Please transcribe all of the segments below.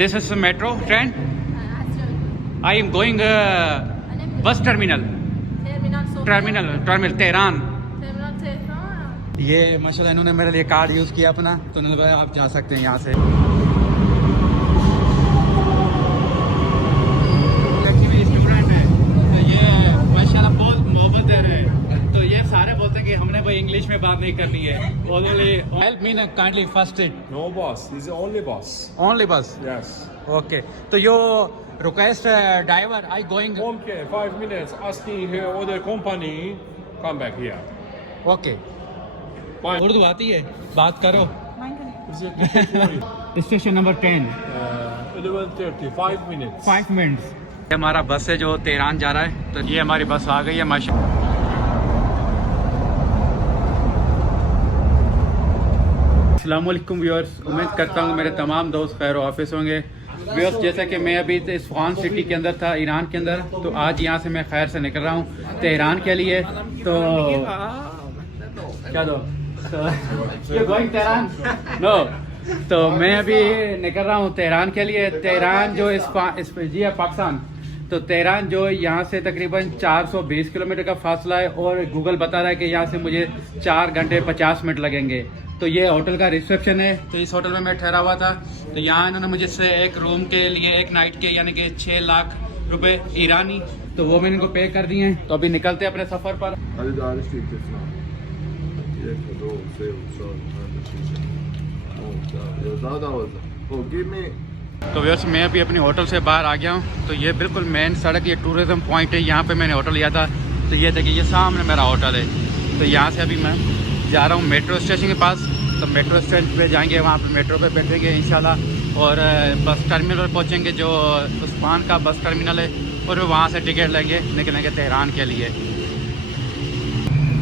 This is a metro train. I am going bus terminal. Terminal Tehran. ये माशाल्लाह इन्होंने मेरे लिए कार्ड यूज़ किया अपना, तो उन्होंने बोला आप जा सकते हैं यहाँ से। स्टूडेंट है तो ये माशाल्लाह बहुत मोहब्बत दे रहे हैं, तो ये सारे बोलते हैं कि हमने भाई इंग्लिश में बात नहीं करनी है। Help me kindly first it. No boss, he's the only boss. Only bus. Yes. Okay. तो यो request driver I going. Okay, 5 minutes asking her other company, come back here. Okay. Fine. Urdu आती है, बात करो। Is it ticket for you? Station number 10। 11:30, 5 minutes. 5 minutes. हमारा बस है जो Tehran जा रहा है, तो ये हमारी बस आ गई है माशा। अस्सलाम वालेकुम व्यूअर्स, उम्मीद करता हूँ मेरे तमाम दोस्त खैर ऑफिस होंगे। व्यूअर्स, जैसा कि मैं अभी इस्फहान सिटी के अंदर था, ईरान के अंदर, तो आज यहाँ से मैं खैर से निकल रहा हूँ तेहरान के लिए। तो क्या दो तेहरान नो, तो मैं अभी निकल रहा हूँ तेहरान के लिए। तेहरान जो जी है पाकिस्तान, तो तेहरान जो यहाँ से तकरीबन 420 किलोमीटर का फासला है, और गूगल बता रहा है कि यहाँ से मुझे 4 घंटे 50 मिनट लगेंगे। तो ये होटल का रिसेप्शन है, तो इस होटल में मैं ठहरा हुआ था। तो यहाँ इन्होंने मुझे से एक रूम के लिए एक नाइट के यानी कि 6 लाख रुपए ईरानी, तो वो मैंने इनको पे कर दिए हैं। तो अभी निकलते हैं अपने सफ़र पर। तो वैसे मैं अभी अपनी होटल से बाहर आ गया हूँ। तो ये बिल्कुल मेन सड़क, ये टूरिज़म पॉइंट है, यहाँ पे मैंने होटल लिया था। तो ये देखिए, ये सामने मेरा होटल है। तो यहाँ से अभी मैं जा रहा हूँ मेट्रो स्टेशन के पास। तो मेट्रो स्टेशन पे जाएंगे, वहाँ पे मेट्रो पे बैठेंगे इंशाल्लाह, और बस टर्मिनल पहुँचेंगे जो उस्मान का बस टर्मिनल है, और वहाँ से टिकट लेंगे, निकलेंगे तेहरान के लिए।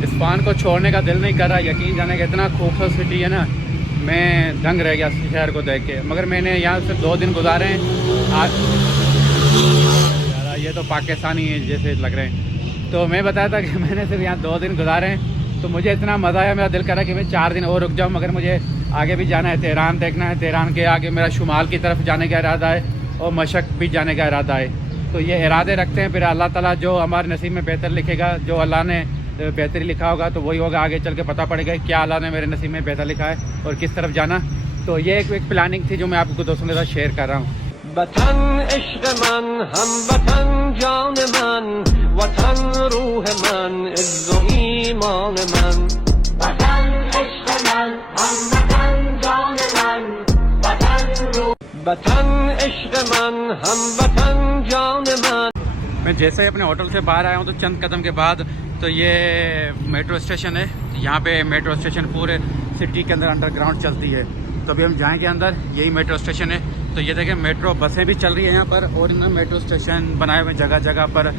इस्फहान को छोड़ने का दिल नहीं कर रहा, यकीन जाने का इतना खूबसूरत सिटी है ना, मैं दंग रह गया शहर को देख के। मगर मैंने यहाँ सिर्फ 2 दिन गुजारे हैं। आज ये तो पाकिस्तानी जैसे लग रहे हैं। तो मैं बताया था कि मैंने सिर्फ यहाँ 2 दिन गुजारे हैं, तो मुझे इतना मज़ा आया, मेरा दिल कर रहा है कि मैं 4 दिन और रुक जाऊँ। मगर मुझे आगे भी जाना है, तेहरान देखना है। तेहरान के आगे मेरा शुमाल की तरफ जाने का इरादा है, और मशक भी जाने का इरादा है। तो ये इरादे रखते हैं, फिर अल्लाह ताला जो हमारे नसीब में बेहतर लिखेगा, जो अल्लाह ने बेहतरी लिखा होगा तो वही होगा। आगे चल के पता पड़ेगा क्या अल्लाह ने मेरे नसीब में बेहतर लिखा है और किस तरफ जाना। तो ये एक प्लानिंग थी जो मैं आपको दोस्तों के साथ शेयर कर रहा हूँ। वतन इश्क मन, हम वतन जान मन, वतन रूह मन, इज्जो ईमान मन। वतन इश्क मन, हम वतन जान मन, वतन रूह, वतन इश्क मन, हम वतन जान मन। मैं जैसे ही अपने होटल से बाहर आया हूँ, तो चंद कदम के बाद तो ये मेट्रो स्टेशन है। यहाँ पे मेट्रो स्टेशन पूरे सिटी के अंदर अंडरग्राउंड चलती है। तो अभी हम जाएंगे अंदर, यही मेट्रो स्टेशन है। तो ये देखें, मेट्रो बसें भी चल रही है यहाँ पर, और इन्होंने मेट्रो स्टेशन बनाए हुए जगह जगह पर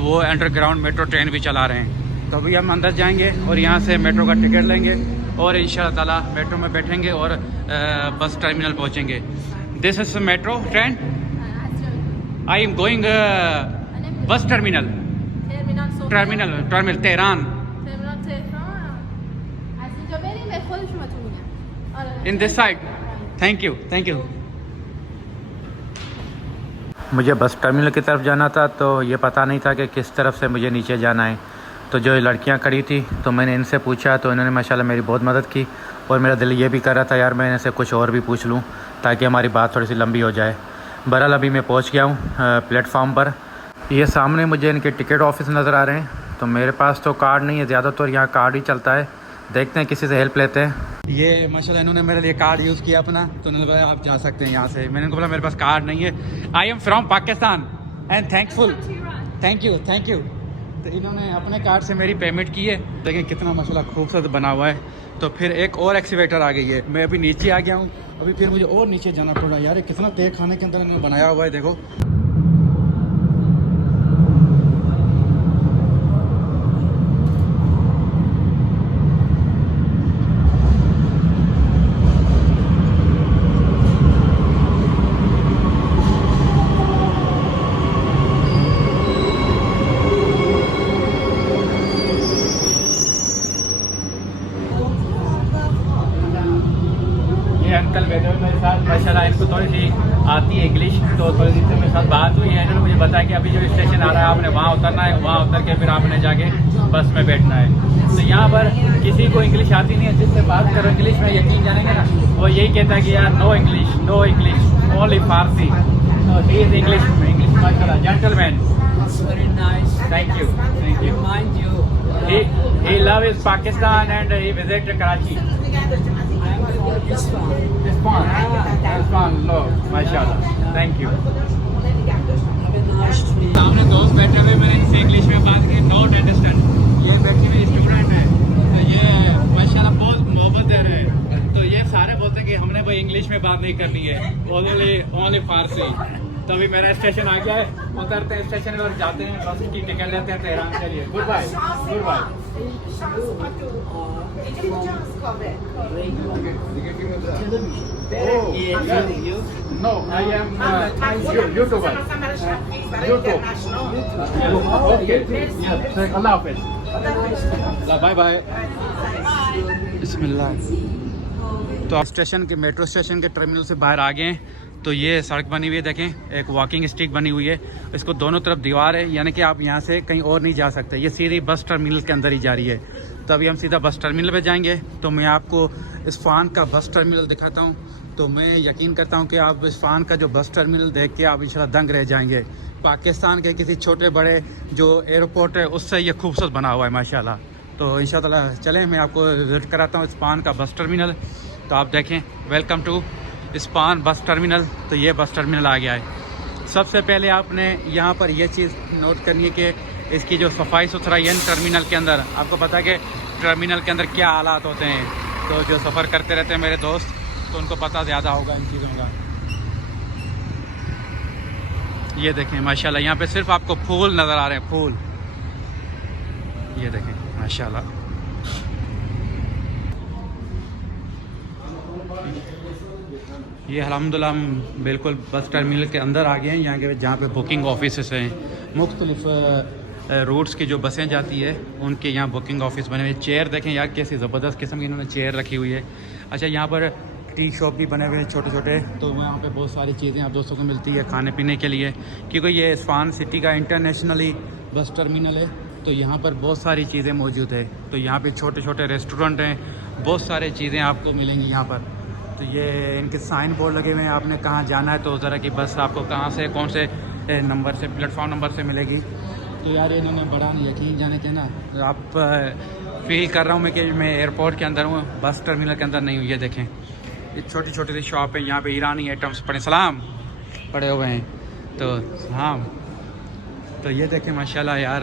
वो अंडरग्राउंड मेट्रो ट्रेन भी चला रहे हैं। तो अभी हम अंदर जाएंगे और यहाँ से मेट्रो का टिकट लेंगे, और इंशाल्लाह ताला मेट्रो में बैठेंगे और बस टर्मिनल पहुँचेंगे। This is metro train. I am going bus terminal Tehran. In this side. Thank you. मुझे बस टर्मिनल की तरफ जाना था, तो ये पता नहीं था कि किस तरफ से मुझे नीचे जाना है। तो जो लड़कियां खड़ी थी, तो मैंने इनसे पूछा, तो इन्होंने माशाल्लाह मेरी बहुत मदद की। और मेरा दिल ये भी कर रहा था यार मैं इनसे कुछ और भी पूछ लूँ, ताकि हमारी बात थोड़ी सी लंबी हो जाए। बहरहाल अभी मैं पहुँच गया हूँ प्लेटफॉर्म पर। ये सामने मुझे इनके टिकट ऑफिस नज़र आ रहे हैं। तो मेरे पास तो कार्ड नहीं है, ज़्यादातर यहाँ कार्ड ही चलता है। देखते हैं, किसी से हेल्प लेते हैं। ये माशाल्लाह इन्होंने मेरे लिए कार्ड यूज़ किया अपना, तो उन्होंने बोला आप जा सकते हैं यहाँ से। मैंने उनको बोला मेरे पास कार्ड नहीं है। I am from Pakistan and thankful. Thank you. तो इन्होंने अपने कार्ड से मेरी पेमेंट की है। लेकिन कितना माशाल्लाह खूबसूरत बना हुआ है। तो फिर एक और एक्सीवेटर आ गई है, मैं अभी नीचे आ गया हूँ। अभी फिर मुझे और नीचे जाना पड़ रहा है। यार कितना तेज खाने के अंदर इन्होंने बनाया हुआ है, देखो। अंकल बैठे हुए मेरे साथ, माशाल्लाह इनको थोड़ी सी आती है इंग्लिश, तो थोड़ी सी मेरे साथ बात हुई है। इन्होंने मुझे बताया कि अभी जो स्टेशन आ रहा है आपने वहाँ उतरना है, वहाँ उतर के फिर आपने जाके बस में बैठना है। तो यहाँ पर किसी को इंग्लिश आती नहीं है, जिससे बात करो इंग्लिश में यकीन जानेंगे ना, वो यही कहता है कि यार no English only Farsi. He is English माशाल्लाह gentleman. Very nice. Thank you Mind you, he love is Pakistan and he visit Karachi. I am from Isfahan. Isfahan लो माशाल्लाह thank you. Have a nice trip. सामने दोस्त बैठे हुए, मैंने इनसे English में बात की, नॉट अंडरस्टैंड। ये बैठी हुई स्टूडेंट है, तो ये माशाल्लाह बहुत मोहब्बत दे रहे हैं। तो ये सारे बोलते हैं कि हमने भाई इंग्लिश में बात नहीं करनी है, ओनली फारसी। तो अभी मेरा स्टेशन आ गया है, उतरते हैं स्टेशन और जाते हैं, बस की टिकट लेते हैं तेहरान के लिए। Goodbye goodbye. No I am YouTuber YouTube. Okay अल्लाह हाफिज, बाय बाय। बिस्मिल्लाह। तो आप स्टेशन के मेट्रो स्टेशन के टर्मिनल से बाहर आ गए हैं। तो ये सड़क बनी हुई है, देखें एक वॉकिंग स्टिक बनी हुई है, इसको दोनों तरफ दीवार है, यानी कि आप यहाँ से कहीं और नहीं जा सकते, ये सीधी बस टर्मिनल के अंदर ही जा रही है। तो अभी हम सीधा बस टर्मिनल पे जाएंगे। तो मैं आपको इस्फहान का बस टर्मिनल दिखाता हूँ। तो मैं यकीन करता हूँ कि आप इस्फहान का जो बस टर्मिनल देख के आप इंशाल्लाह दंग रह जाएंगे। पाकिस्तान के किसी छोटे बड़े जो एयरपोर्ट है उससे ये खूबसूरत बना हुआ है माशाल्लाह। तो इंशाल्लाह चलें, मैं आपको विजिट कराता हूँ इस्फहान का बस टर्मिनल। तो आप देखें, welcome to Isfahan bus terminal. तो ये बस टर्मिनल आ गया है। सबसे पहले आपने यहाँ पर यह चीज़ नोट करनी है कि इसकी जो सफाई सुथराई है टर्मिनल के अंदर, आपको पता है कि टर्मिनल के अंदर क्या हालात होते हैं। तो जो सफ़र करते रहते हैं मेरे दोस्त, तो उनको पता ज़्यादा होगा इन चीज़ों का। ये देखें माशाल्लाह, यहाँ पे सिर्फ आपको फूल नज़र आ रहे हैं, फूल। ये देखें माशाल्लाह। ये अल्हम्दुलिल्लाह हम बिल्कुल बस टर्मिनल के अंदर आ गए हैं, यहाँ के जहाँ पे बुकिंग ऑफिस हैं। मुख्तलिफ रूट्स की जो बसें जाती है उनके यहाँ बुकिंग ऑफिस बने हुए। चेयर देखें यार, कैसी ज़बरदस्त किस्म की इन्होंने चेयर रखी हुई है। अच्छा, यहाँ पर टी शॉप भी बने हुए हैं छोटे छोटे। तो वहाँ पे बहुत सारी चीज़ें आप दोस्तों को मिलती है खाने पीने के लिए, क्योंकि ये इस्फहान सिटी का इंटरनेशनली बस टर्मिनल है। तो यहाँ पर बहुत सारी चीज़ें मौजूद है। तो यहाँ पे छोटे छोटे रेस्टोरेंट हैं, बहुत सारी चीज़ें आपको मिलेंगी यहाँ पर। तो ये इनके साइन बोर्ड लगे हुए हैं, आपने कहाँ जाना है तो ज़रा की बस आपको कहाँ से कौन से नंबर से, प्लेटफॉर्म नंबर से मिलेगी। तो यार इन्होंने बड़ा यकीन जाने के ना, आप फील कर रहा हूँ मैं कि मैं एयरपोर्ट के अंदर हूँ, बस टर्मिनल के अंदर नहीं हूँ। ये देखें, ये छोटी छोटी सी शॉप है, यहाँ पे ईरानी आइटम्स पड़े, सलाम पड़े हुए हैं। तो सलाम। तो ये देखें माशाल्लाह यार,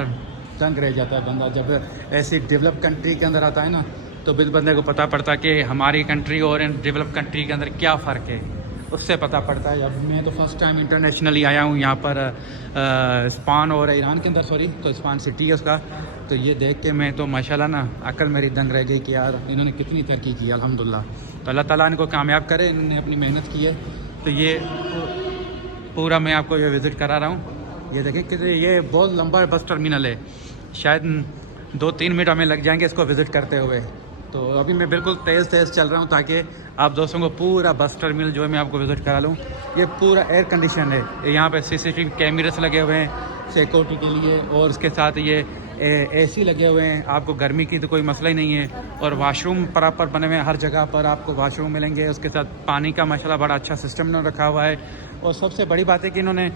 तंग रह जाता है बंदा जब ऐसी डेवलप कंट्री के अंदर आता है ना, तो बिल बंदे को पता पड़ता है कि हमारी कंट्री और इन डेवलप कंट्री के अंदर क्या फ़र्क है, उससे पता पड़ता है। अब मैं तो फर्स्ट टाइम इंटरनेशनली आया हूँ यहाँ पर इस्फहान और ईरान के अंदर, सॉरी, तो इस्फहान सिटी है उसका। तो ये देख के मैं तो माशाल्लाह ना अकल मेरी दंग रह गई कि यार इन्होंने कितनी तरक्की की अल्हम्दुलिल्लाह। तो अल्लाह ताला इनको कामयाब करे, इन्होंने अपनी मेहनत की है। तो ये पूरा मैं आपको ये विज़िट करा रहा हूँ। ये देखें कि ये बहुत लंबा बस टर्मिनल है, शायद 2-3 मिनट हमें लग जाएंगे इसको विज़िट करते हुए। तो अभी मैं बिल्कुल तेज़ चल रहा हूँ ताकि आप दोस्तों को पूरा बस टर्मिनल जो है मैं आपको विज़िट करा लूँ। ये पूरा एयर कंडीशन है, यहाँ पे CCTV कैमरेस लगे हुए हैं सिक्योरिटी के लिए, और उसके साथ ये AC लगे हुए हैं। आपको गर्मी की तो कोई मसला ही नहीं है, और वाशरूम प्रॉपर बने हुए हैं, हर जगह पर आपको वाशरूम मिलेंगे। उसके साथ पानी का माशाल्लाह बड़ा अच्छा सिस्टम इन्होंने रखा हुआ है। और सबसे बड़ी बात है कि इन्होंने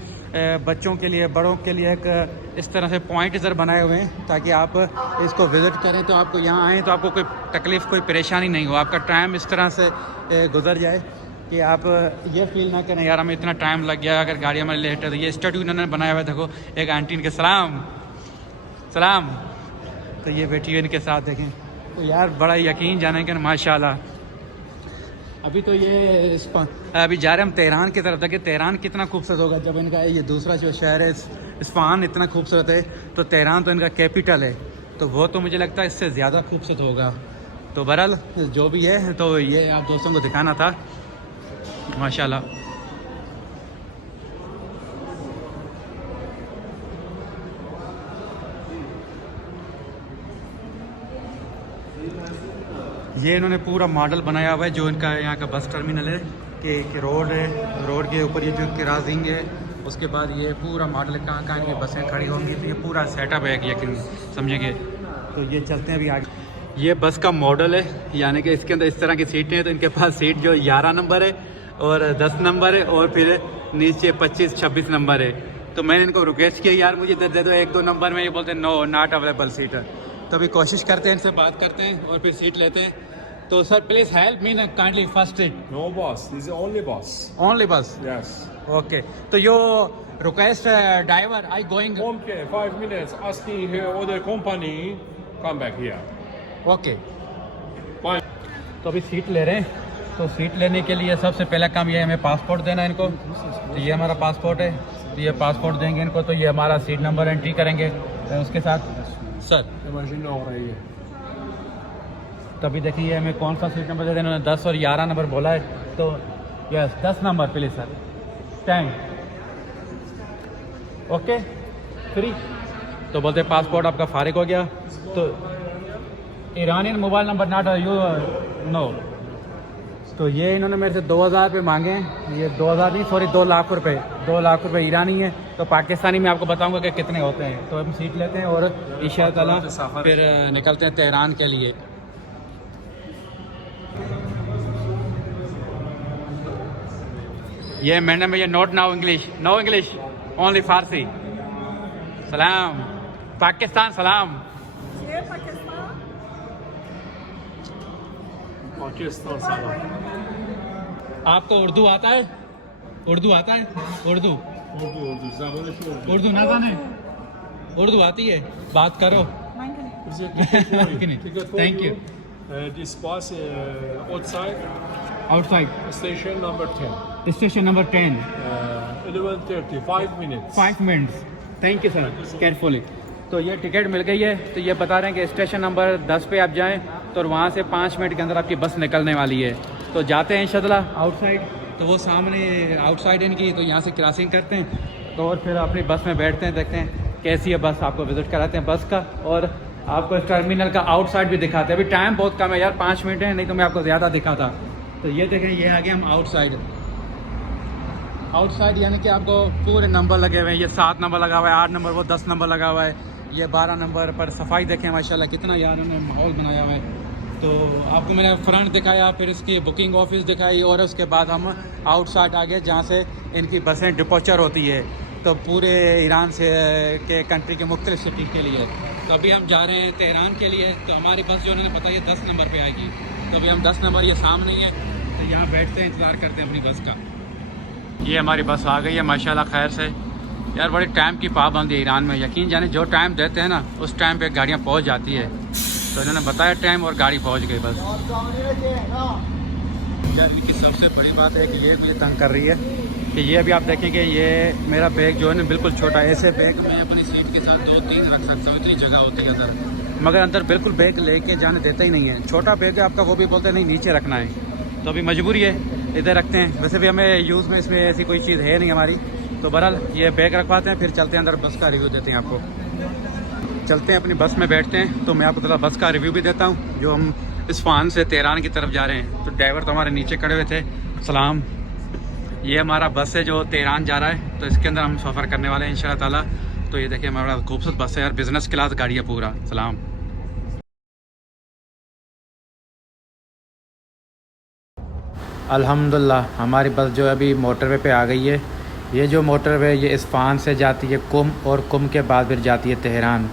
बच्चों के लिए, बड़ों के लिए एक इस तरह से पॉइंट इधर बनाए हुए हैं ताकि आप इसको विज़िट करें, तो आपको यहाँ आएँ तो आपको कोई तकलीफ़, कोई परेशानी नहीं हो, आपका टाइम इस तरह से गुजर जाए कि आप ये फील ना करें यार हमें इतना टाइम लग गया अगर गाड़ी हमारी लेट है। तो ये स्टैट्यू इन्होंने बनाया हुआ है, देखो एक आंटी इनके सलाम सलाम। तो ये बैठी हुई इनके साथ देखें, तो यार बड़ा यकीन जाने के माशाल्लाह। अभी तो ये अभी जा रहे हम तेहरान की तरफ, देखिए तेहरान कितना खूबसूरत होगा जब इनका ये दूसरा जो शहर है इस्फहान इतना खूबसूरत है, तो तेहरान तो इनका कैपिटल है, तो वो तो मुझे लगता है इससे ज़्यादा खूबसूरत होगा। तो बहरहाल जो भी है, तो ये आप दोस्तों को दिखाना था माशाल्लाह। ये इन्होंने पूरा मॉडल बनाया हुआ है जो इनका यहाँ का बस टर्मिनल है कि रोड है, रोड के ऊपर ये जो क्रासिंग है, उसके बाद ये पूरा मॉडल है कहाँ कहाँ इनकी बसें खड़ी होंगी। तो ये पूरा सेटअप है यकीन समझेंगे। तो ये चलते हैं अभी आगे। ये बस का मॉडल है, यानी कि इसके अंदर इस तरह की सीटें हैं। तो इनके पास सीट जो 11 नंबर है और 10 नंबर है और फिर नीचे 25-26 नंबर है। तो मैंने इनको रिक्वेस्ट किया यार मुझे दे दो 1-2 नंबर में। ये बोलते हैं नो नॉट अवेलेबल सीट है। तो अभी कोशिश करते हैं, इनसे बात करते हैं और फिर सीट लेते हैं। तो सर प्लीज़ हेल्प मी ना kindly first seat. No bus. This is only bus. Only bus Yes. Okay. तो यो request driver I going Okay, 5 minutes. Asking other company, come back here. Okay. Fine. तो अभी seat ले रहे हैं। तो seat लेने के लिए सबसे पहला काम ये है हमें पासपोर्ट देना है इनको। तो ये हमारा पासपोर्ट है, तो ये पासपोर्ट देंगे इनको। तो ये हमारा सीट नंबर एंट्री करेंगे उसके साथ सर। Imagine हो रही है। तभी देखिए हमें कौन सा सीट नंबर दे देना। 10 और 11 नंबर बोला है। तो yes 10 number please sir. 10 okay free. तो बोलते पासपोर्ट आपका फारिग हो गया। तो Iranian mobile number not you know. तो ये इन्होंने मेरे से 2000 रुपये मांगे हैं। ये 2000 नहीं सॉरी 2 लाख रुपये। 2 लाख रुपये ईरानी है। तो पाकिस्तानी में आपको बताऊंगा कि कितने होते हैं। तो हम सीट लेते हैं और इंशाअल्लाह फिर निकलते हैं तेहरान के लिए। ये मैडम ये not now English, no English only Farsi. सलाम पाकिस्तान सलाम। पाकिस्तान साला। आपको उर्दू आता है? उर्दू आता है? उर्दू उर्दू ज़बान शो। उर्दू ना जाने? उर्दू आती है, बात करो। Thank you. This bus outside outside station number 10. Station number 10 11:30. 5 minutes. 5 minutes. Thank you sir carefully. तो ये टिकट मिल गई है। तो ये बता रहे हैं कि स्टेशन नंबर 10 पे आप जाएं तो वहाँ से 5 मिनट के अंदर आपकी बस निकलने वाली है। तो जाते हैं इंशाअल्लाह आउटसाइड। तो वो सामने आउटसाइड इनकी, तो यहाँ से क्रॉसिंग करते हैं तो और फिर अपनी बस में बैठते हैं, देखते हैं कैसी है बस। आपको विज़िट कराते हैं बस का और आपको इस टर्मिनल का आउटसाइड भी दिखाते हैं। अभी टाइम बहुत कम है यार, 5 मिनट है, नहीं तो मैं आपको ज़्यादा दिखाता। तो ये देखें ये आ गए हम आउटसाइड। आउटसाइड यानी कि आपको पूरे नंबर लगे हुए हैं। ये 7 नंबर लगा हुआ है, 8 नंबर, वो 10 नंबर लगा हुआ है, ये 12 नंबर पर। सफाई देखें माशाल्लाह कितना यार उन्होंने माहौल बनाया हुआ है। तो आपको मैंने फ्रंट दिखाया, फिर इसकी बुकिंग ऑफिस दिखाई और उसके बाद हम आउटसाइड आ गए जहाँ से इनकी बसें डिपोचर होती है। तो पूरे ईरान से के कंट्री के मुख्तलिफ सिटी के लिए। तो अभी हम जा रहे हैं तेहरान के लिए। तो हमारी बस जो उन्होंने बताया 10 नंबर पे आएगी। तो अभी हम 10 नंबर ये सामने ही है, तो यहाँ बैठते हैं, इंतज़ार करते हैं अपनी बस का। ये हमारी बस आ गई है माशाल्लाह खैर से। यार बड़े टाइम की पाबंदी है ईरान में, यकीन जाने जो टाइम देते हैं ना उस टाइम पे गाड़ियाँ पहुँच जाती है। तो इन्होंने बताया टाइम और गाड़ी पहुँच गई बस। यार इनकी सबसे बड़ी बात है कि ये मुझे तंग कर रही है कि ये अभी आप देखेंगे ये मेरा बैग जो है ना बिल्कुल छोटा है। ऐसे बैग मैं अपनी सीट के साथ 2-3 रख सकता हूँ, इतनी जगह होती है अंदर, मगर अंदर बिल्कुल बैग लेके जाने देता ही नहीं है। छोटा बैग है आपका, वो भी बोलते हैं नहीं नीचे रखना है। तो अभी मजबूरी है इधर रखते हैं। वैसे भी हमें यूज़ में इसमें ऐसी कोई चीज़ है नहीं हमारी। तो बहरहाल ये बैग रखवाते हैं, फिर चलते हैं अंदर, बस का रिव्यू देते हैं आपको। चलते हैं अपनी बस में बैठते हैं। तो मैं आपको थोड़ा बस का रिव्यू भी देता हूँ। जो हम इस्फहान से तेहरान की तरफ जा रहे हैं, तो ड्राइवर तो हमारे नीचे खड़े हुए थे। सलाम। ये हमारा बस है जो तेहरान जा रहा है, तो इसके अंदर हम सफ़र करने वाले हैं इंशाअल्लाह ताला। तो ये देखिए हमारा खूबसूरत बस है यार, बिज़नेस क्लास गाड़ी है पूरा। सलाम। अल्हम्दुलिल्लाह हमारी बस जो है अभी मोटरवे पे आ गई है। ये जो मोटरवे ये इस्फहान से जाती है कुम, और कुम के बाद फिर जाती है तेहरान।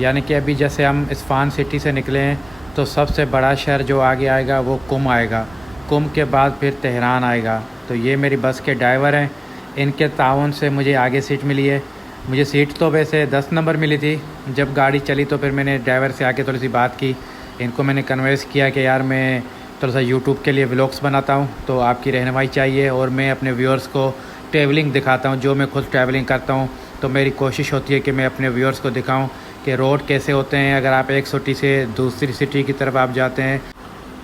यानी कि अभी जैसे हम इस्फहान सिटी से निकले हैं तो सबसे बड़ा शहर जो आगे आएगा वो कुम आएगा। कुम के बाद फिर तेहरान आएगा। तो ये मेरी बस के ड्राइवर हैं, इनके ताउन से मुझे आगे सीट मिली है। मुझे सीट तो वैसे 10 नंबर मिली थी। जब गाड़ी चली तो फिर मैंने ड्राइवर से आके थोड़ी सी बात की, इनको मैंने कन्वेंस किया कि यार मैं थोड़ा सा यूट्यूब के लिए व्लॉग्स बनाता हूँ, तो आपकी रहनुमाई चाहिए और मैं अपने व्यूअर्स को ट्रैवलिंग दिखाता हूँ। जो मैं खुद ट्रैवलिंग करता हूँ तो मेरी कोशिश होती है कि मैं अपने व्यूअर्स को दिखाऊँ कि रोड कैसे होते हैं। अगर आप एक सिटी से दूसरी सिटी की तरफ आप जाते हैं,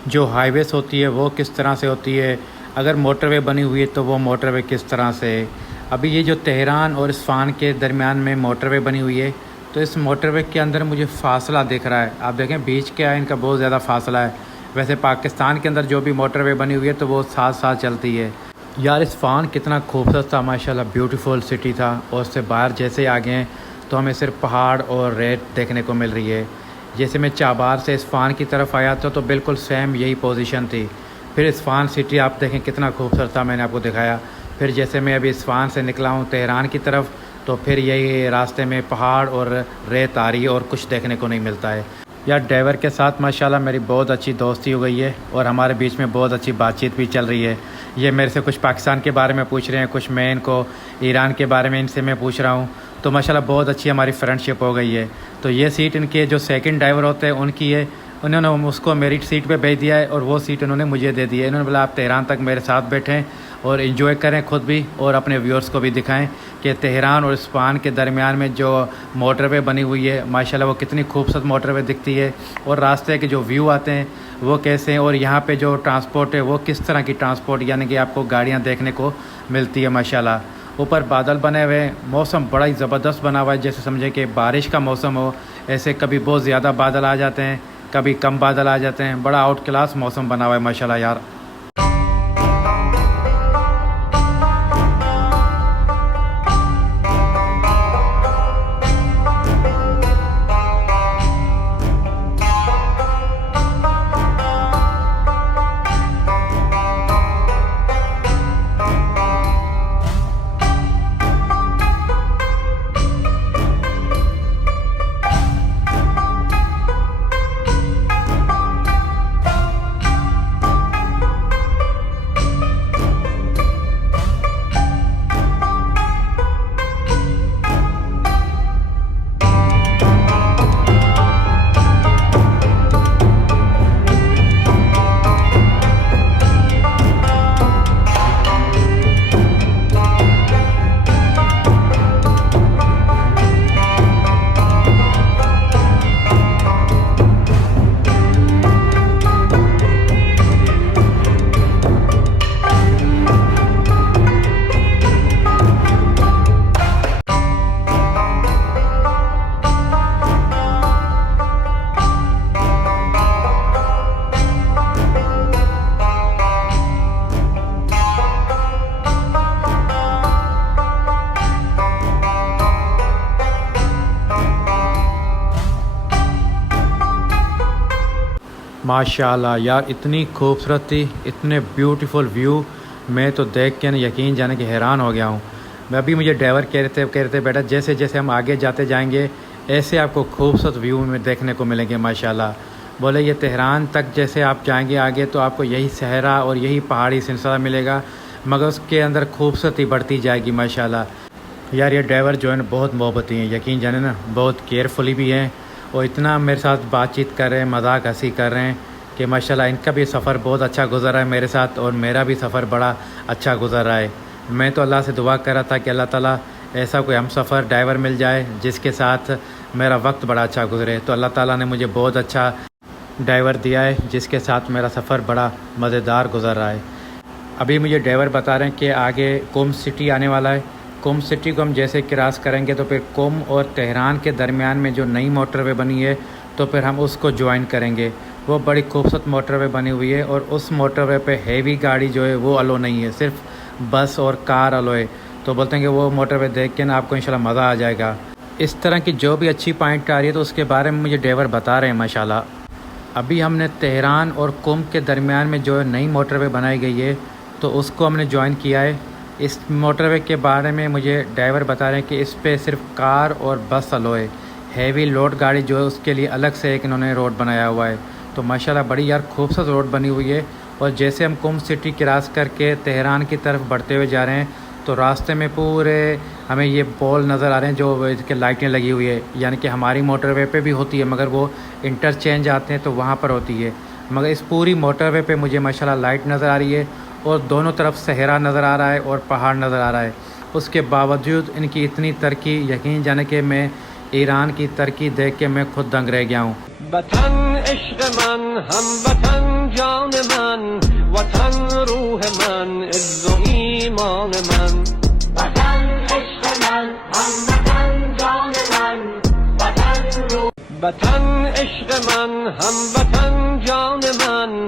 जो हाईवेज होती है वो किस तरह से होती है, अगर मोटरवे बनी हुई है तो वो मोटरवे किस तरह से। अभी ये जो तेहरान और इस्फहान के दरमियान में मोटरवे बनी हुई है, तो इस मोटरवे के अंदर मुझे फासला दिख रहा है। आप देखें बीच क्या है, इनका बहुत ज़्यादा फासला है। वैसे पाकिस्तान के अंदर जो भी मोटरवे बनी हुई है तो वो 7 साल चलती है। यार इस्फहान कितना खूबसूरत था माशाल्लाह, ब्यूटीफुल सिटी था। और उससे बाहर जैसे आ गए तो हमें सिर्फ पहाड़ और रेत देखने को मिल रही है। जैसे मैं चाबार से इस्फहान की तरफ आया था तो बिल्कुल सेम यही पोजीशन थी। फिर इस्फहान सिटी आप देखें कितना खूबसूरत था, मैंने आपको दिखाया। फिर जैसे मैं अभी इस्फहान से निकला हूँ तेहरान की तरफ तो फिर यही रास्ते में पहाड़ और रेत आ रही है और कुछ देखने को नहीं मिलता है। यार ड्राइवर के साथ माशाल्लाह मेरी बहुत अच्छी दोस्ती हो गई है और हमारे बीच में बहुत अच्छी बातचीत भी चल रही है। ये मेरे से कुछ पाकिस्तान के बारे में पूछ रहे हैं, कुछ मैं इनको ईरान के बारे में इनसे मैं पूछ रहा हूँ। तो माशाल्लाह बहुत अच्छी हमारी फ्रेंडशिप हो गई है। तो ये सीट इनके जो सेकंड ड्राइवर होते हैं उनकी है, उन्होंने उसको मेरी सीट पे भेज दिया है और वो सीट उन्होंने मुझे दे दी है। इन्होंने बोला आप तेहरान तक मेरे साथ बैठें और एंजॉय करें खुद भी और अपने व्यूअर्स को भी दिखाएं कि तेहरान और इस्फहान के दरमियान में जो मोटरवे बनी हुई है माशाल्लाह वो कितनी खूबसूरत मोटरवे दिखती है और रास्ते के जो व्यू आते हैं वो कैसे हैं और यहाँ पे जो ट्रांसपोर्ट है वो किस तरह की ट्रांसपोर्ट यानी कि आपको गाड़ियाँ देखने को मिलती है माशाल्लाह। ऊपर बादल बने हुए, मौसम बड़ा ही ज़बरदस्त बना हुआ है, जैसे समझे कि बारिश का मौसम हो। ऐसे कभी बहुत ज़्यादा बादल आ जाते हैं, कभी कम बादल आ जाते हैं। बड़ा आउट क्लास मौसम बना हुआ है माशाल्लाह यार। माशाल्लाह यार इतनी खूबसूरत थी, इतने ब्यूटीफुल व्यू, मैं तो देख के ना यकीन जाने कि हैरान हो गया हूँ मैं। अभी मुझे ड्राइवर कह रहे थे बेटा जैसे जैसे हम आगे जाते जाएंगे ऐसे आपको खूबसूरत व्यू में देखने को मिलेंगे माशाल्लाह। बोले ये तेहरान तक जैसे आप जाएंगे आगे तो आपको यही सहरा और यही पहाड़ी सिलसिला मिलेगा, मगर उसके अंदर खूबसूरती बढ़ती जाएगी माशाल्लाह। यार ये ड्राइवर जो है ना बहुत मोहब्बती हैं, यकीन जाने ना बहुत केयरफुली भी हैं और इतना मेरे साथ बातचीत कर रहे हैं, मजाक हंसी कर रहे हैं कि माशाल्लाह इनका भी सफ़र बहुत अच्छा गुजर रहा है मेरे साथ और मेरा भी सफ़र बड़ा अच्छा गुजर रहा है। मैं तो अल्लाह से दुआ कर रहा था कि अल्लाह ताला ऐसा कोई हम सफ़र ड्राइवर मिल जाए जिसके साथ मेरा वक्त बड़ा अच्छा गुजरे। तो अल्लाह ताला ने मुझे बहुत अच्छा ड्राइवर दिया है जिसके साथ मेरा सफ़र बड़ा मज़ेदार गुजर रहा है। अभी मुझे ड्राइवर बता रहे हैं कि आगे कुम सिटी आने वाला है। कुम सिटी को हम जैसे क्रॉस करेंगे तो फिर कुम और तेहरान के दरमियान में जो नई मोटरवे बनी है तो फिर हम उसको ज्वाइन करेंगे। वो बड़ी खूबसूरत मोटरवे बनी हुई है और उस मोटरवे पे हैवी गाड़ी जो है वो अलो नहीं है, सिर्फ बस और कार अलो है। तो बोलते हैं कि वो मोटरवे देख के ना आपको इंशाल्लाह मज़ा आ जाएगा। इस तरह की जो भी अच्छी पॉइंट आ रही है तो उसके बारे में मुझे ड्राइवर बता रहे हैं माशाल्लाह। अभी हमने तेहरान और कुम के दरमियान में जो नई मोटरवे बनाई गई है तो उसको हमने ज्वाइन किया है। इस मोटरवे के बारे में मुझे ड्राइवर बता रहे हैं कि इस पे सिर्फ कार और बस अलो है, हैवी लोड गाड़ी जो है उसके लिए अलग से एक इन्होंने रोड बनाया हुआ है। तो माशाल्लाह बड़ी यार खूबसूरत रोड बनी हुई है। और जैसे हम कुम सिटी क्रॉस करके तेहरान की तरफ बढ़ते हुए जा रहे हैं तो रास्ते में पूरे हमें ये पोल नज़र आ रहे हैं जो इसके लाइटें लगी हुई है, यानी कि हमारी मोटरवे पे भी होती है मगर वो इंटरचेंज आते हैं तो वहाँ पर होती है। मगर इस पूरी मोटरवे पे मुझे माशाल्लाह लाइट नज़र आ रही है और दोनों तरफ सहरा नज़र आ रहा है और पहाड़ नज़र आ रहा है। उसके बावजूद इनकी इतनी तरक्की, यकीन जाने कि मैं ईरान की तरक्की देख के मैं खुद दंग रह गया हूँ। वतन इश्क मन, हम वतन जान मन, वतन रूह मन, इज्जो ईमान मन। वतन इश्क मन, हम वतन जान मन, वतन रूह। वतन इश्क मन, हम वतन जान मन,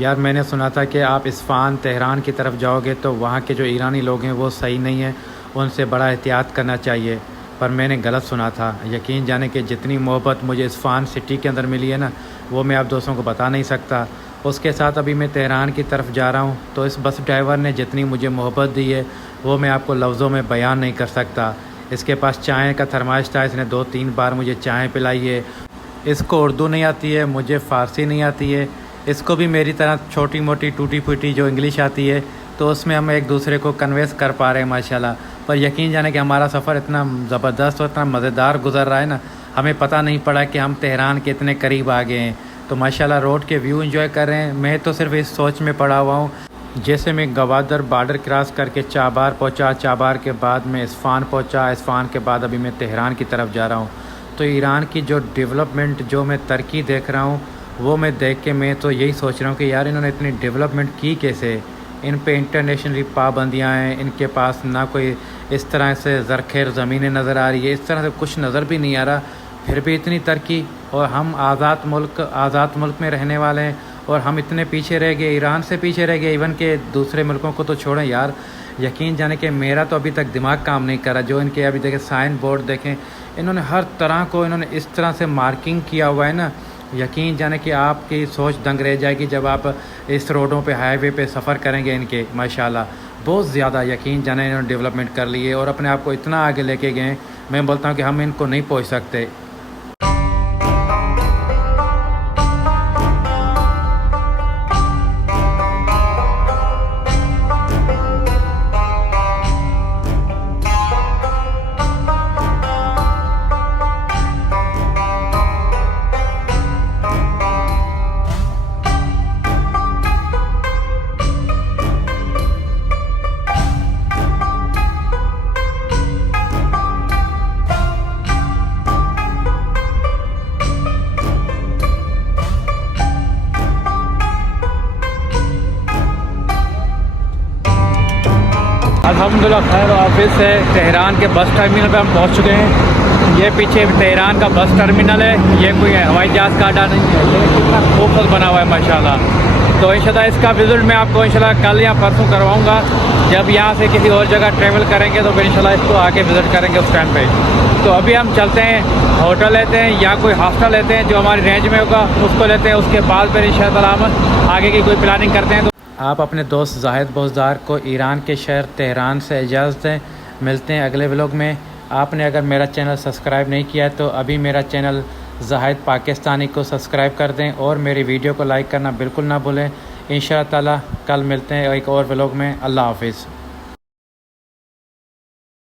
यार मैंने सुना था कि आप इस्फ़ान तेहरान की तरफ जाओगे तो वहाँ के जो ईरानी लोग हैं वो सही नहीं है, उनसे बड़ा एहतियात करना चाहिए। पर मैंने गलत सुना था। यकीन जाने कि जितनी मोहब्बत मुझे इस्फ़ान सिटी के अंदर मिली है ना, वो मैं आप दोस्तों को बता नहीं सकता। उसके साथ अभी मैं तेहरान की तरफ जा रहा हूँ, तो इस बस ड्राइवर ने जितनी मुझे मोहब्बत दी है वो मैं आपको लफ्ज़ों में बयान नहीं कर सकता। इसके पास चाय का थरमाश था, इसने 2-3 बार मुझे चाय पिलाई है। इसको उर्दू नहीं आती है, मुझे फ़ारसी नहीं आती है। इसको भी मेरी तरह छोटी मोटी टूटी फूटी जो इंग्लिश आती है, तो उसमें हम एक दूसरे को कन्वेंस कर पा रहे हैं माशाल्लाह। पर यकीन जाने कि हमारा सफ़र इतना ज़बरदस्त और इतना मज़ेदार गुज़र रहा है ना, हमें पता नहीं पड़ा कि हम तेहरान के इतने करीब आ गए हैं। तो माशाल्लाह रोड के व्यू एंजॉय कर रहे हैं। मैं तो सिर्फ इस सोच में पड़ा हुआ हूँ, जैसे मैं गवादर बॉर्डर क्रॉस करके चाबार पहुँचा, चाबार के बाद मैं इस्फ़ान पहुँचा, इस्फ़ान के बाद अभी मैं तेहरान की तरफ जा रहा हूँ। तो ईरान की जो डेवलपमेंट, जो मैं तरक्की देख रहा हूँ, वो मैं देख के मैं तो यही सोच रहा हूँ कि यार इन्होंने इतनी डेवलपमेंट की कैसे। इन पे इंटरनेशनली पाबंदियाँ हैं, इनके पास ना कोई इस तरह से ज़रख़ेर ज़मीनें नज़र आ रही है, इस तरह से कुछ नज़र भी नहीं आ रहा, फिर भी इतनी तरक्की। और हम आज़ाद मुल्क में रहने वाले हैं और हम इतने पीछे रह गए, ईरान से पीछे रह गए। इवन के दूसरे मुल्कों को तो छोड़ें यार, यकीन जाने कि मेरा तो अभी तक दिमाग काम नहीं कर रहा। जो इनके अभी देखें साइन बोर्ड देखें, इन्होंने हर तरह को इन्होंने इस तरह से मार्किंग किया हुआ है ना, यकीन जाने कि आपकी सोच दंग रह जाएगी जब आप इस रोडों पे, हाईवे पे सफ़र करेंगे। इनके माशाल्लाह बहुत ज़्यादा यकीन जाने इन्होंने डेवलपमेंट कर ली है और अपने आप को इतना आगे लेके गए। मैं बोलता हूँ कि हम इनको नहीं पहुँच सकते। अल्हम्दुलिल्लाह खैर ऑफिस से तेहरान के बस टर्मिनल पे हम पहुंच चुके हैं। ये पीछे तेहरान का बस टर्मिनल है, ये कोई हवाई जहाज़ का अड्डा नहीं है। ये कितना खूबसूरत बना हुआ है माशाल्लाह। तो इंशाल्लाह इसका विज़िट मैं आपको इंशाल्लाह कल या परसों करवाऊंगा। जब यहाँ से किसी और जगह ट्रैवल करेंगे तो फिर इंशाल्लाह इसको आके विज़िट करेंगे उस टाइम पे। तो अभी हम चलते हैं, होटल लेते हैं या कोई हॉस्टल लेते हैं जो हमारी रेंज में होगा, उसको लेते हैं। उसके बाद फिर इंशाल्लाह हम आगे की कोई प्लानिंग करते हैं। आप अपने दोस्त जाहिद बोजदार को ईरान के शहर तेहरान से इजाज़त दें। मिलते हैं अगले व्लॉग में। आपने अगर मेरा चैनल सब्सक्राइब नहीं किया है तो अभी मेरा चैनल जाहिद पाकिस्तानी को सब्सक्राइब कर दें और मेरी वीडियो को लाइक करना बिल्कुल ना भूलें। इंशाअल्लाह ताला कल मिलते हैं एक और व्लॉग में। अल्लाह हाफिज़।